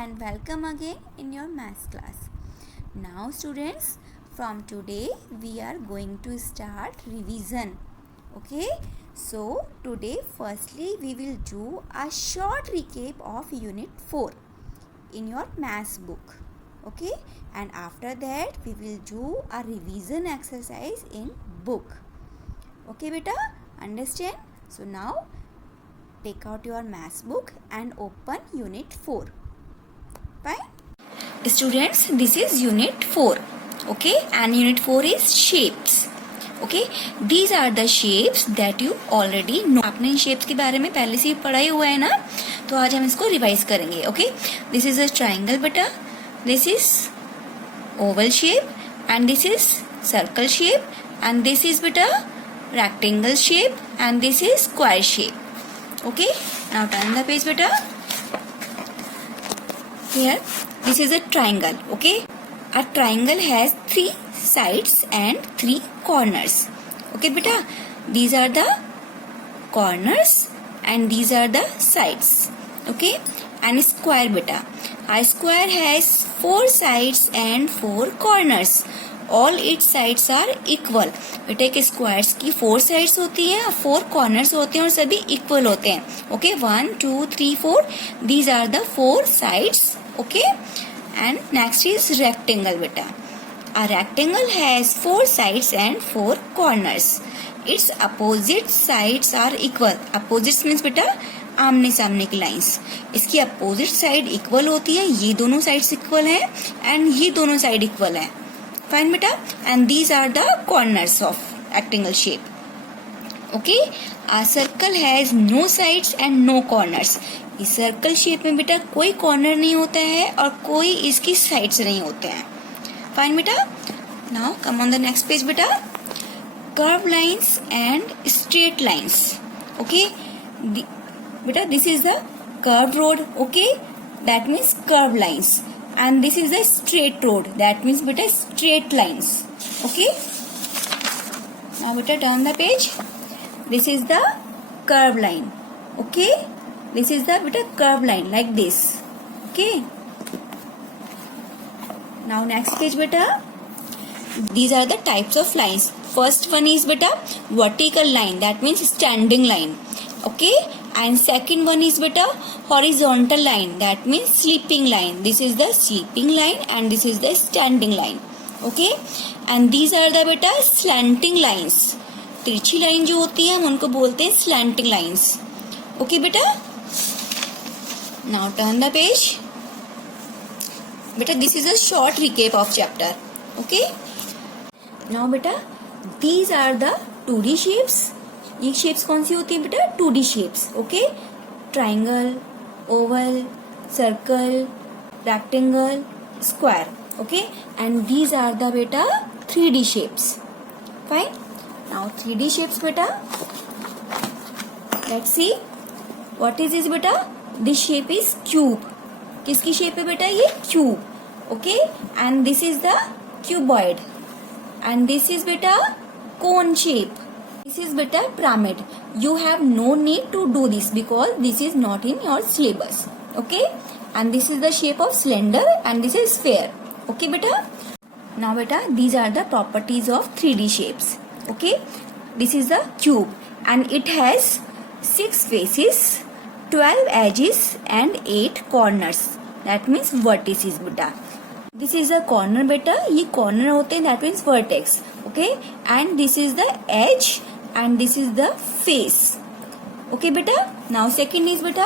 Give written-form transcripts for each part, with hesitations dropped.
and welcome again in your maths class. Now students, from today we are going to start revision. Okay, so today firstly we will do a short recap of unit 4 in your maths book. Okay, and after that we will do a revision exercise in book. Okay beta, understand? So now take out your maths book and open unit 4. Fine? Students, this is unit 4. Okay, and unit 4 is shapes. Okay, these are the shapes that you already know. आपने इन shapes के बारे में पहले से ही पढ़ा ही हुआ है ना, तो आज हम इसको रिवाइज करेंगे. Okay, this is a triangle beta, this is oval shape, and this is circle shape, and this is beta rectangle shape, and this is square shape. Okay, now turn the page beta. Here this is a triangle. Okay, a triangle has 3 sides and 3 corners. Okay beta, these are the corners and these are the sides. Okay, and square beta, a square has 4 sides and 4 corners. All its sides are equal. बेटा एक squares की 4 sides होती हैं, 4 corners होते हैं और सभी equal होते हैं. Okay, 1 2 3 4, these are the 4 sides. Okay, and next is rectangle बेटा. A rectangle has 4 sides and 4 corners. Its opposite sides are equal. Opposites means बेटा आमने सामने की लाइंस. इसकी अपोजिट साइड इक्वल होती है, ये दोनों साइड्स इक्वल है एंड ये दोनों साइड इक्वल है. Fine beta, and these are the corners of rectangle shape. Okay, a circle has no sides and no corners. इस सर्कल शेप में बेटा कोई कॉर्नर नहीं होता है और कोई इसकी साइड्स नहीं होते हैं. Fine beta, now come on the next page beta. Curved lines and straight lines. Okay, beta this is the curved road. Okay, that means curved lines. And this is a straight road, that means beta straight lines. Okay, now beta turn the page. This is the curved line. Okay, this is the beta curved line like this. Okay, now next page beta. These are the types of lines. First one is beta vertical line, that means standing line. Okay, and second one is beta horizontal line, that means sleeping line. This is the sleeping line and this is the standing line. Okay, and these are the beta slanting lines. तिरछी line जो होती है हम उनको बोलते हैं slanting lines. Okay beta, now turn the page. Beta this is a short recap of chapter. Okay, now beta these are the 2D shapes. ये shapes कौन सी होती है बेटा? 2D shapes. Okay, triangle, oval, circle, rectangle, square. Okay, and these are the बेटा 3D shapes. Fine, now 3D shapes बेटा. Let's see what is this बेटा. This shape is cube. किसकी शेप है बेटा? ये cube. Okay, and this is the cuboid and this is बेटा cone shape. This is beta pyramid. You have no need to do this because this is not in your syllabus. Okay, and this is the shape of cylinder and this is sphere. Okay beta, now beta these are the properties of 3D shapes. Okay, this is the cube and it has 6 faces, 12 edges and 8 corners, that means vertices beta. This is a corner beta, ये corner होते हैं, that means vertex. Okay, and this is the edge and this is the face. Okay beta, now second is beta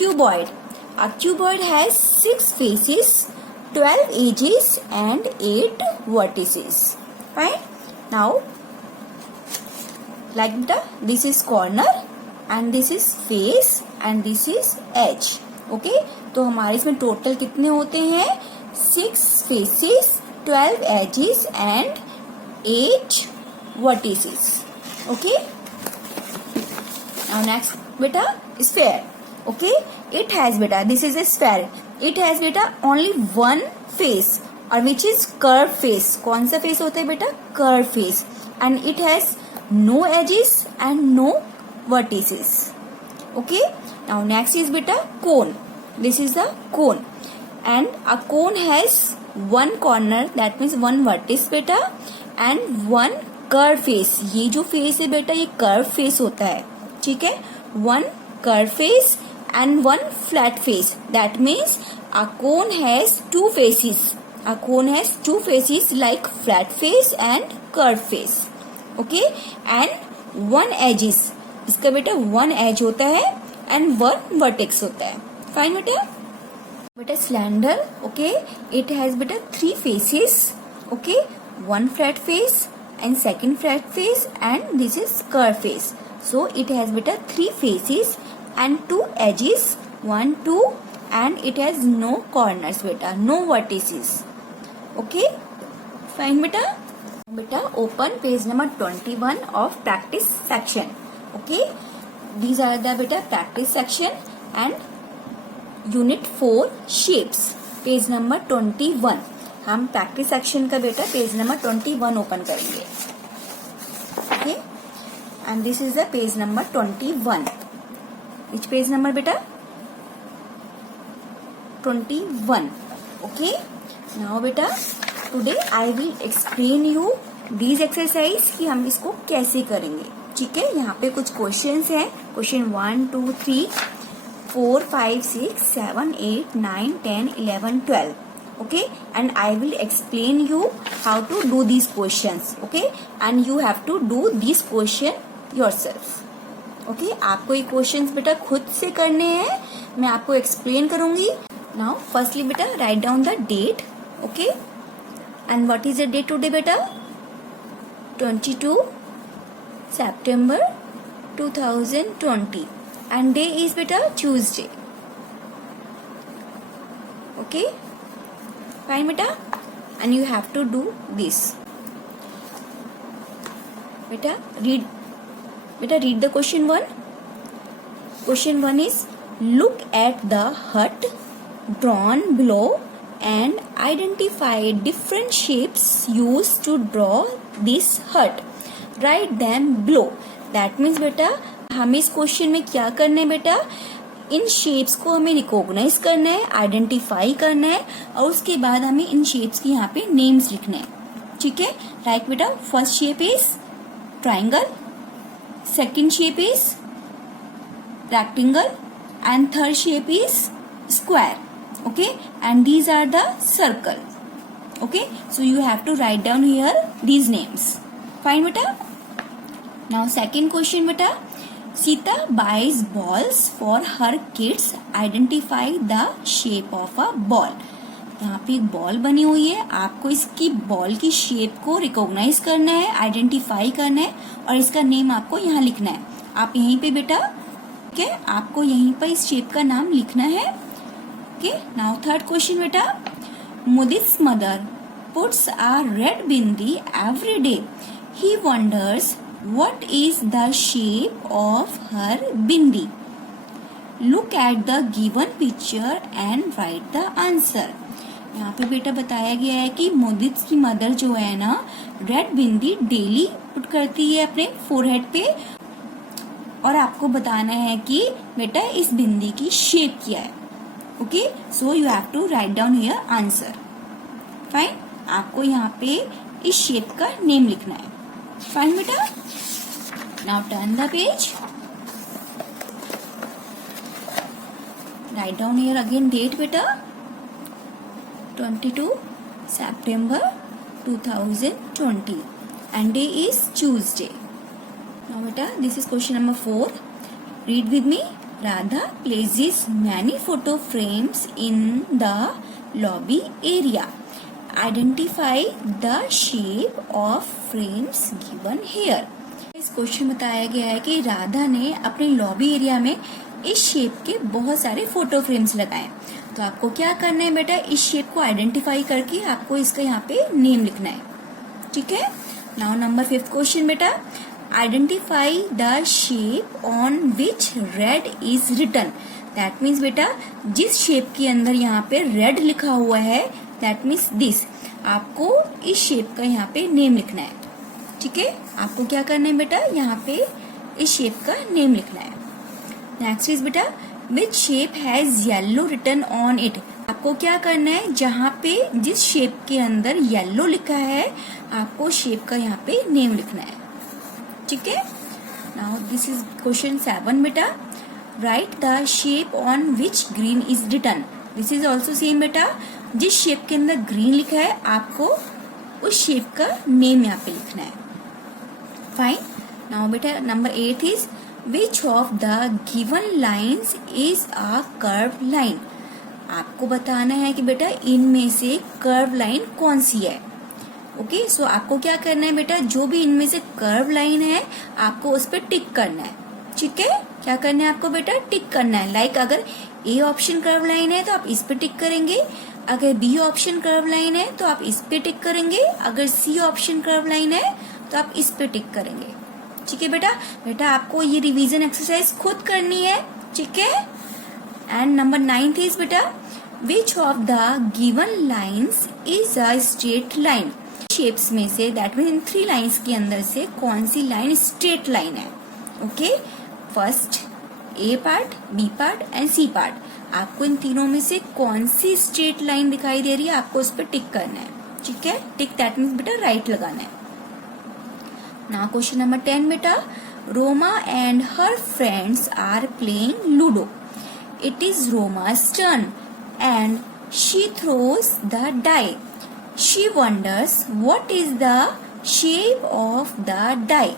cuboid. A cuboid has 6 faces, 12 edges and 8 vertices. Right, now like beta this is corner and this is face and this is edge. Okay, तो हमारे इसमें total कितने होते हैं? 6 faces, 12 edges and 8 vertices. Okay, now next beta sphere. Okay, it has beta, this is a sphere. It has beta only one face और which is curved face. कौन सा face होता है बेटा? Curved face. And it has no edges and no vertices. Okay, now next is beta cone. This is the cone. and a cone has one corner, that means one vertex बेटा, and one curve face. ये जो face है बेटा ये curve face होता है, ठीक है. One curve face and one flat face. That means a cone has two faces. A cone has two faces like flat face and curve face. Okay, and one edges. इसका बेटा one edge होता है and one vertex होता है. Fine बेटा. बेटा slender, okay, it has बेटा three faces, okay, one flat face and second flat face and this is curve face. So it has बेटा three faces and two edges, 1 2, and it has no corners बेटा, no vertices. Okay, fine बेटा. बेटा open page number 21 of practice section. Okay, these are the बेटा practice section and unit 4 shapes, page number 21. हम practice section का बेटा page number 21 open करेंगे. Okay, and this is the page number 21. Which page number बेटा? 21. Okay, now बेटा today I will explain you these exercise कि हम इसको कैसे करेंगे. ठीक है, यहाँ पे कुछ क्वेश्चंस हैं. Question 1 2 3 4 5 6 7 8 9 10 11 12. Okay, and I will explain you how to do these questions. Okay, and you have to do this question yourself. Okay, आपको ये questions बेटा खुद से करने हैं, मैं आपको explain करूंगी. Now firstly बेटा write down the date. Okay, and what is the date today बेटा? 22 September 2020. And day is बेटा Tuesday. Okay, fine बेटा. And you have to do this. बेटा read the question 1. Question 1 is look at the hut drawn below and identify different shapes used to draw this hut. Write them below. That means बेटा हमें इस question में क्या करना है बेटा, इन shapes को हमें रिकॉग्नाइज करना है, आइडेंटिफाई करना है और उसके बाद हमें इन शेप्स की यहाँ पे नेम्स लिखना है. ठीक है, लाइक बेटा first shape is triangle, second shape is rectangle and third shape is square. Okay, and these are the circle. Okay, so you have to write down here these names. Fine बेटा. Now second question बेटा, Sita buys balls for her kids. Identify the shape of a ball. यहाँ पे एक ball बनी हुई है, आपको इसकी बॉल की शेप को रिकॉग्नाइज करना है, आइडेंटिफाई करना है और इसका नेम आपको यहाँ लिखना है. आप यहीं पे बेटा, ओके, आपको यहीं पर इस शेप का नाम लिखना है. ओके, नाउ थर्ड क्वेश्चन बेटा, Mudit's mother puts a red bindi every day. He wonders what is the shape of her bindi. Look at the given picture and write the answer. यहाँ पे बेटा बताया गया है कि मुदित की मदर जो है ना रेड बिंदी डेली पुट करती है अपने फोरहेड पे और आपको बताना है कि बेटा इस बिंदी की शेप क्या है. Okay, so you have to write down here answer. Fine, आपको यहाँ पे इस शेप का नेम लिखना है. फाइन बेटा. Now turn the page. Write down here again date beta. 22 September 2020 and day is Tuesday. Now beta, this is question number 4. Read with me. Radha places many photo frames in the lobby area. Identify the shape of frames given here. इस question बताया गया है कि राधा ने अपने lobby area में इस shape के बहुत सारे फोटो फ्रेम्स लगाए. तो आपको क्या करना है बेटा, इस शेप को आइडेंटिफाई करके आपको इसका यहाँ पे नेम लिखना है. ठीक है, नाउ नंबर 5th क्वेश्चन बेटा, identify the shape on which red is written. That means बेटा जिस शेप के अंदर यहाँ पे रेड लिखा हुआ है, दैट मीन्स दिस, आपको इस शेप का यहाँ पे नेम लिखना है. ठीक है, आपको क्या करना है बेटा, यहाँ पे इस शेप का नेम लिखना है. नेक्स्ट इज बेटा which shape has yellow written on it. आपको क्या करना है, जहाँ पे जिस शेप के अंदर येलो लिखा है आपको शेप का यहाँ पे नेम लिखना है, ठीक है। नाउ दिस इज क्वेश्चन 7 बेटा। Write the shape on which green is written. This is also same बेटा, जिस शेप के अंदर ग्रीन लिखा है आपको उस शेप का नेम यहाँ पे लिखना है। फाइन। नाउ बेटा number 8 is which of the given lines is a curve line. आपको बताना है कि बेटा इनमें से कर्व लाइन कौन सी है। ओके, सो आपको क्या करना है बेटा, जो भी इनमें से कर्व लाइन है आपको उस पर टिक करना है, ठीक है। क्या करना है आपको बेटा, टिक करना है। लाइक अगर ए ऑप्शन कर्व लाइन है तो आप इस पे टिक करेंगे, अगर बी ऑप्शन कर्व लाइन है तो आप इस पे टिक करेंगे, अगर सी ऑप्शन कर्व लाइन है तो आप इस पे टिक करेंगे, ठीक है बेटा। बेटा आपको ये रिवीजन एक्सरसाइज खुद करनी है, ठीक है। एंड नंबर 9 इज बेटा which of the given lines is a straight line. Shapes में say that mean in 3 lines के अंदर से कौन सी लाइन स्ट्रेट लाइन है। Okay, first A part, B part and C part. आपको इन तीनों में से कौन सी स्ट्रेट लाइन दिखाई दे रही है आपको उस पर टिक करना है, ठीक है। टिक दैट मीन्स बेटा राइट लगाना है। नाउ क्वेश्चन नंबर 10 बेटा। Roma and her friends are playing ludo. It is Roma's turn and she throws the die. She wonders what is the shape of the die.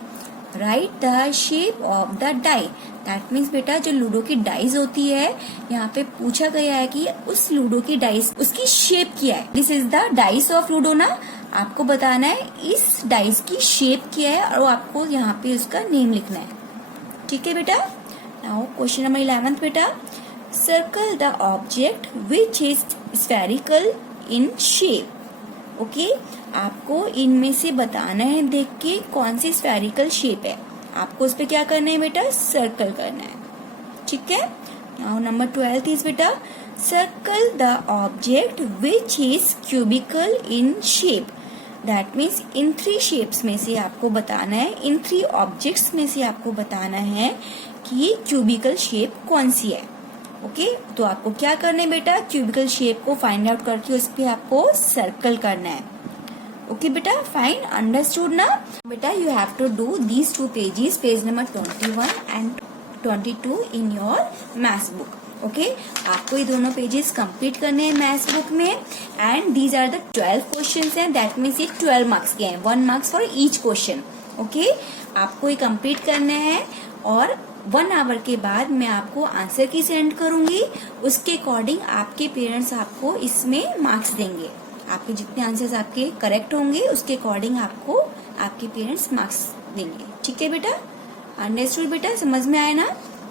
Write the shape of the die. That means बेटा जो ludo की dice होती है यहाँ पे पूछा गया है कि उस लूडो की डाइस उसकी शेप क्या है। This is the dice of ludo ना, आपको बताना है इस डाइस की शेप क्या है और आपको यहाँ पे उसका नेम लिखना है, ठीक है बेटा। नाउ क्वेश्चन नंबर 11 बेटा। Circle the object which is spherical in shape. Okay, आपको इनमें से बताना है देख के कौन सी स्फेरिकल शेप है, आपको उस पे क्या करना है बेटा, सर्कल करना है, ठीक है। नाउ नंबर 12 इज बेटा circle the object which is cubical in shape. That means in 3 shapes में से आपको बताना है, इन 3 ऑब्जेक्ट्स में से आपको बताना है कि क्यूबिकल शेप कौन सी है। ओके, तो आपको क्या करना है बेटा, क्यूबिकल शेप को फाइंड आउट करके उस पे आपको सर्कल करना है। ओके बेटा, फाइन, अंडरस्टूड ना बेटा। You have to do these 2 pages, page number 21 and 22 in your maths book. Okay, आपको ये दोनों पेजेस कंप्लीट करने हैं मैथ्स बुक में and these are the 12 questions हैं। दैट मीन्स ये 12 मार्क्स के हैं, 1 marks for each question. Okay, आपको ये कंप्लीट करना है और 1 आवर के बाद मैं आपको आंसर की सेंड करूंगी, उसके अकॉर्डिंग आपके पेरेंट्स आपको इसमें मार्क्स देंगे। आपके जितने आंसर्स आपके करेक्ट होंगे उसके अकॉर्डिंग आपको आपके पेरेंट्स मार्क्स देंगे, ठीक है बेटा। अंडरस्टूड बेटा, समझ में आया ना।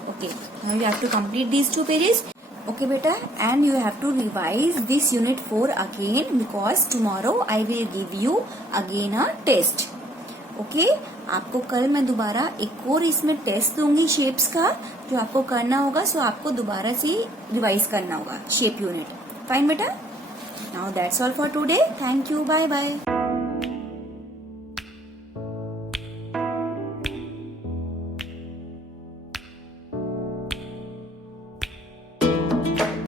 Okay, now you have to complete these 2 pages. Okay बेटा, and you have to revise this unit 4 again because tomorrow I will give you again a test. Okay, आपको कल मैं दोबारा एक और इसमें टेस्ट दूंगी शेप्स का, जो आपको करना होगा। सो आपको दोबारा से रिवाइज करना होगा शेप यूनिट। फाइन बेटा, now that's all for today. Thank you, bye bye.